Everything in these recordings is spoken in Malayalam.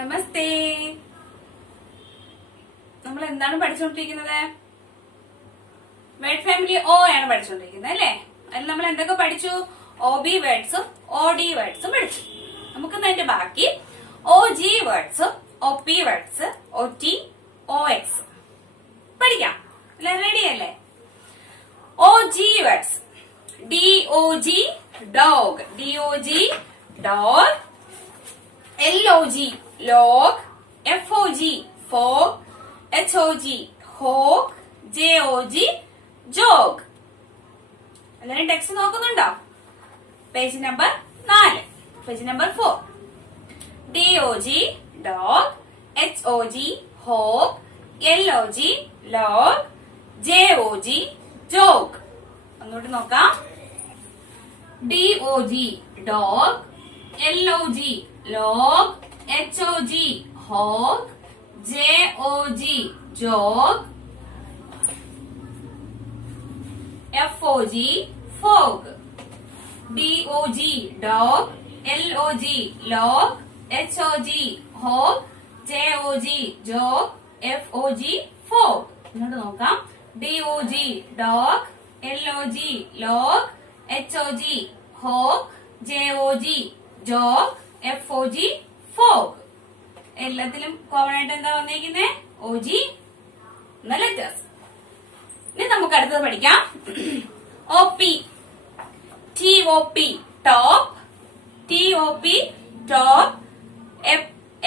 നമസ്തേ. നമ്മൾ എന്താണ് പഠിച്ചുകൊണ്ടിരിക്കുന്നത്? വേർഡ് ഫാമിലി ഓ ആണ് പഠിച്ചുകൊണ്ടിരിക്കുന്നത് അല്ലേ? അതിൽ നമ്മൾ എന്തൊക്കെ പഠിച്ചു? ഒ ബി വേർഡ്സും ഒ ഡി വേർഡ്സും പഠിച്ചു. നമുക്ക് അതിന്റെ ബാക്കി O G words, O P words, O T, O X പഠിക്കാം. എല്ലാവരും റെഡി അല്ലേ? O G words: D O G dog, D O G dog. L O G log, F O G fog, H O G hog, J O G jog. എല്ലാവരും ടെക്സ്റ്റ് നോക്കുന്നുണ്ടോ? Page number 4, page number 4. D O G dog, H O G hog, L O G log, J O G jog. ഒന്നുകൂടി നോക്കാം. D O G dog, L O G log, H O G hog, J O G jog, F O G fog. D O G dog, L O G log, H O G hog, J O G jog, F O G fog. ഇങ്ങോട്ട് നോക്കാം. D O G dog, L O G log, H O G hog, J O G jog, F O G fog. എല്ലാത്തിലും കോമൺ ആയിട്ട് എന്താ വന്നിരിക്കുന്നത്? ഒ ജി എന്ന ലെറ്റേഴ്സ്. ഇനി നമുക്ക് അടുത്തത് പഠിക്കാം. O P: T O P top, T O P top,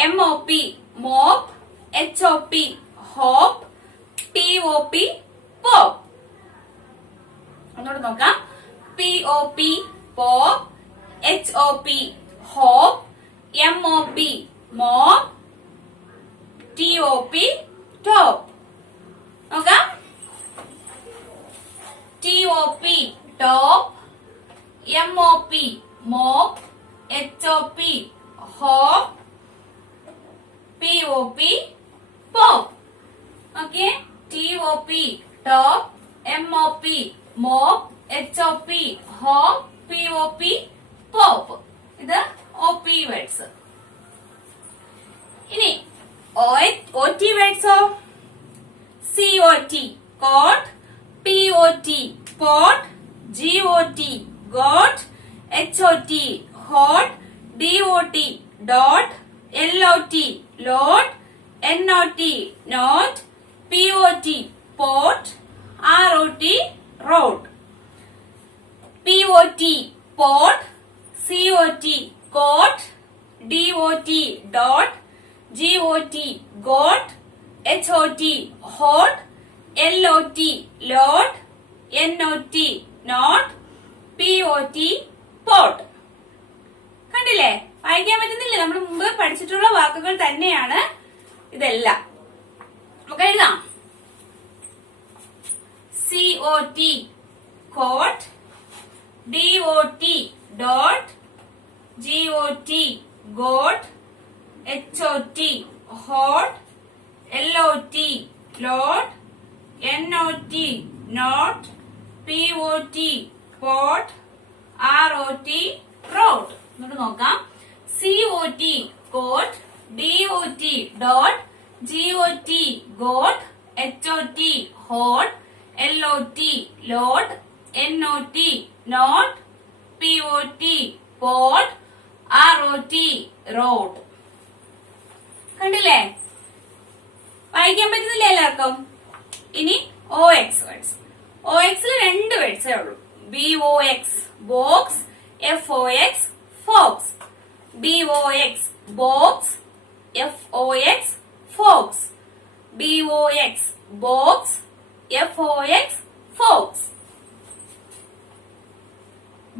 M O P mop, H O P hop, P O P pop. ഒന്നുകൂടെ നോക്കാം. P O P pop, H O P hop, M O P mop, T O P top. നോക്കാം. T O P top, M O P mop, H O P hop, P O P pop. Okay. T O P top, M O P mop, H O P hop, P O P pop. ഇത് ഒ പി വേർഡ്സ്. ഇനി ഒ ടി വേർഡ്സോ? C O T cot, P O T pot, G O T got, H O T hot, D O T dot, L O T lot, N O T not, P O T pot, R O T rot. P O T pot, C O T cot, D O T dot, G O T got, H O T hot, L O T lot, N O T not, P O T pot. കണ്ടില്ലേ? വായിക്കാൻ പറ്റുന്നില്ലേ? നമ്മൾ മുമ്പ് പഠിച്ചിട്ടുള്ള വാക്കുകൾ തന്നെയാണ് ഇതെല്ലാം. നമുക്ക് എഴുതാം. C O T cot, D O T dot, G O T got, H O T hot, L O T lot, N O T not, P O T pot, R O T rot. എന്നിട്ട് നോക്കാം. C O T cot, D O T dot, G O T got, H O T hot, L O T lot, N O T not, P O T pot, R O T rote. കണ്ടില്ലേ? വായിക്കാൻ പറ്റുന്നില്ലേ എല്ലാവർക്കും? ഇനി ഒ എക്സ് വേർഡ്സ്. ഒ എക്സിൽ 2 വേർഡ്സേ ഉള്ളൂ. B O X box, F O X fox. B O X box, F O X fox. B O X box, F O X fox.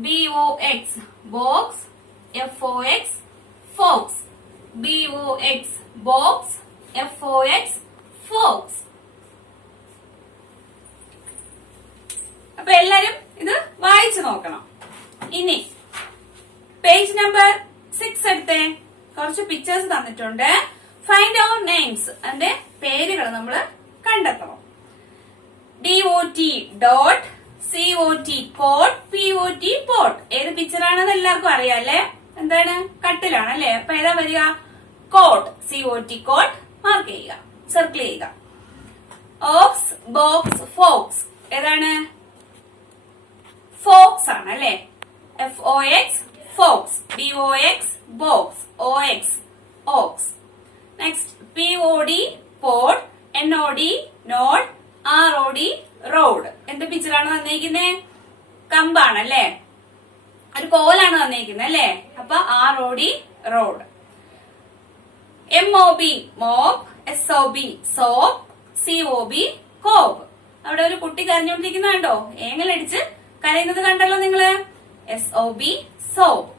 B O X box, F O X fox. B O X box, F O X fox. അപ്പൊ എല്ലാരും ഇത് വായിച്ചു നോക്കണം. ഇനി പേജ് നമ്പർ 6 എടുത്തേ. കുറച്ച് പിക്ചേഴ്സ് തന്നിട്ടുണ്ട്. Find our names. അതിന്റെ പേരുകൾ നമ്മൾ കണ്ടെത്തണം. D O T dot, C O T cot, P O T pot. ഏത് പിക്ചറാണെന്ന് എല്ലാവർക്കും അറിയാം അല്ലേ? എന്താണ്? കട്ടിലാണ് അല്ലേ? അപ്പൊ ഏതാ വരിക? കോട്ട്, COT കോട്ട് മാർക്ക് ചെയ്യുക, സർക്കിൾ ചെയ്യുക. ഓക്സ്, ബോക്സ്, ഫോക്സ് ഏതാണ്? ഫോക്സ് ആണ് അല്ലെ? FOX fox, BOX box, OX ox. Next POD pod, NOD nod, ROD rod. എന്ത് പിക്ചറാണ് വന്നിരിക്കുന്നത്? കമ്പാണ് അല്ലെ? ഒരു കോലാണ് വന്നിരിക്കുന്നത് അല്ലെ? അപ്പൊ ROD road. MOB mob, SOB soap, COB Cobb. അവിടെ ഒരു കുട്ടി കരഞ്ഞോണ്ടിരിക്കുന്ന കണ്ടോ? ഏങ്ങലടിച്ച് കരയുന്നത് കണ്ടല്ലോ നിങ്ങള്? SOB sob.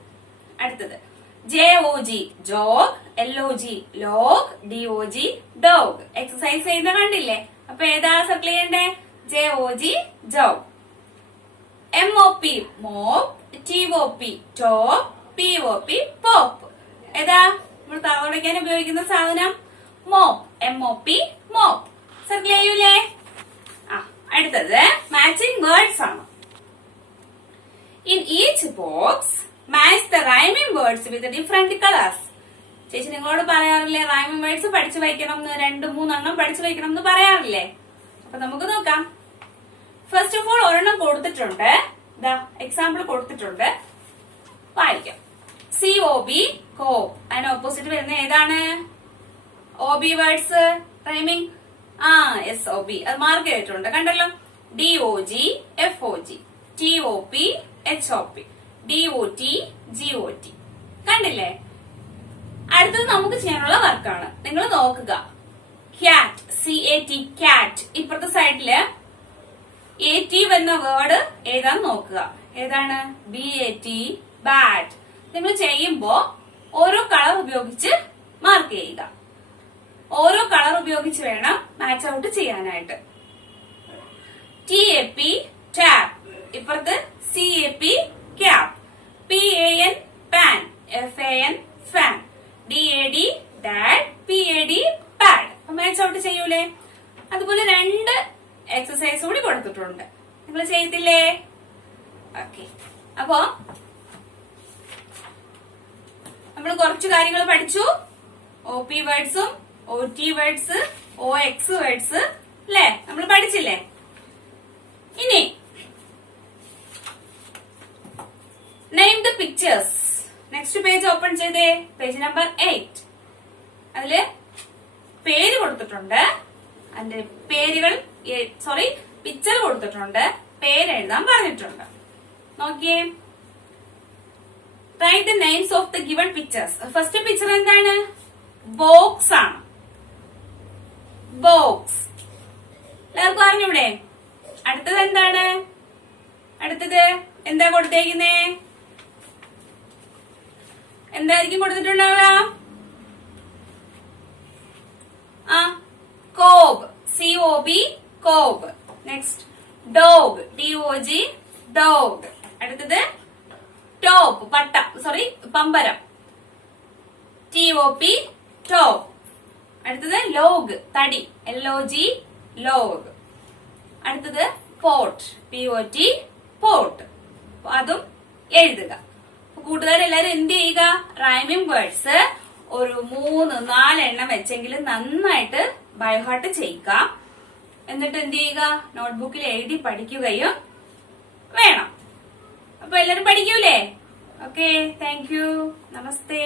അടുത്തത് JOG jog, LOG log, DOG dog. Exercise ചെയ്യുന്ന കണ്ടില്ലേ? അപ്പൊ ഏതാ സർക്കിൾ ചെയ്യണ്ടേ? JOG jog. MOP mop, TOP top, POP pop. ഏതാ നമ്മൾ തവളയ്ക്കാൻ ഉപയോഗിക്കുന്ന സാധനം? Mop, MOP mop. സർക്കിൾ ചെയ്യൂലേ? അടുത്തത് മാച്ചിങ് വേർഡ്സ് ആണ്. In each box match the rhyming words with different colours. ചേച്ചി നിങ്ങളോട് പറയാറില്ലേ റൈമിംഗ് വേർഡ്സ് പഠിച്ചു വയ്ക്കണം എന്ന്? 2-3 എണ്ണം പഠിച്ചു വയ്ക്കണം എന്ന് പറയാറില്ലേ? അപ്പൊ നമുക്ക് നോക്കാം. ഫസ്റ്റ് ഓഫ് ഓൾ ഒരെണ്ണം കൊടുത്തിട്ടുണ്ട്, എക്സാമ്പിൾ കൊടുത്തിട്ടുണ്ട്, വായിക്കാം. COB കോപ്പ്. അതിന് ഓപ്പോസിറ്റ് വരുന്ന ഏതാണ്? OB words rhyming. SOB അത് മാർക്ക് ചെയ്തിട്ടുണ്ട് കണ്ടല്ലോ. DOG FOG, TOP HOP, DOT GOT. കണ്ടില്ലേ? അടുത്തത് നമുക്ക് ചെയ്യാനുള്ള വർക്കാണ്. നിങ്ങൾ നോക്കുക. Cat, CAT cat. ഇപ്പുറത്തെ സൈഡില് AT വരുന്ന വേർഡ് ഏതാന്ന് നോക്കുക. ഏതാണ്? BAT bat. നിങ്ങൾ ചെയ്യുമ്പോ ഓരോ കളർ ഉപയോഗിച്ച് മാർക്ക് ചെയ്യുക. ഓരോ കളർ ഉപയോഗിച്ച് വേണം മാച്ച് ഔട്ട് ചെയ്യാനായിട്ട്. TAP tap. ഇപ്പുറത്ത് CAP cap, PAN pan, FAN fan, DAD dad, PAD pad. Match out ചെയ്യൂലേ? അതുപോലെ 2 എക്സസൈസ് കൂടി കൊടുത്തിട്ടുണ്ട്. നിങ്ങൾ ചെയ്തില്ലേ? ഓക്കെ. അപ്പോ നമ്മൾ കുറച്ച് കാര്യങ്ങൾ പഠിച്ചു. OP വേർഡ്സും OT words, OX words അല്ലേ നമ്മൾ പഠിച്ചില്ലേ? ഇനി name the pictures. Next page open ചെയ്തേ, പേജ് നമ്പർ 8. അതില് പേര് കൊടുത്തിട്ടുണ്ട്, അതിന്റെ പേരുകൾ പിക്ചർ കൊടുത്തിട്ടുണ്ട്, പേരെഴുതാൻ പറഞ്ഞിട്ടുണ്ട്. നോക്കിയേ. Write the names of the given pictures. First picture എന്താണ്? ബോക്സ് ആണ്. ബോക്സ് എല്ലാവർക്കും അറിഞ്ഞൂടെ? അടുത്തത് എന്താണ്? അടുത്തത് എന്താ കൊടുത്തേക്കുന്നേ? എന്തായിരിക്കും കൊടുത്തിട്ടുണ്ടാവുക? Cob, COB cob. Next dog, DOG dog. അടുത്തത് ടോപ്പ്, പമ്പരം, TOP ടോപ്പ്. അടുത്തത് ലോഗ്, തടി, LOG ലോഗ്. അടുത്തത് പോട്ട്, POT പോട്ട്. അതും എഴുതുക. കൂട്ടുകാരെല്ലാരും എന്ത് ചെയ്യുക? റൈമിംഗ് വേർഡ്സ് ഒരു 3-4 എണ്ണം വെച്ചെങ്കിലും നന്നായിട്ട് ബൈഹാർട്ട് ചെയ്യുക. എന്നിട്ട് എന്ത് ചെയ്യുക? നോട്ട്ബുക്കിൽ എഴുതി പഠിക്കുകയും വേണം. അപ്പൊ എല്ലാരും പഠിക്കൂലേ? Okay, thank you, namaste.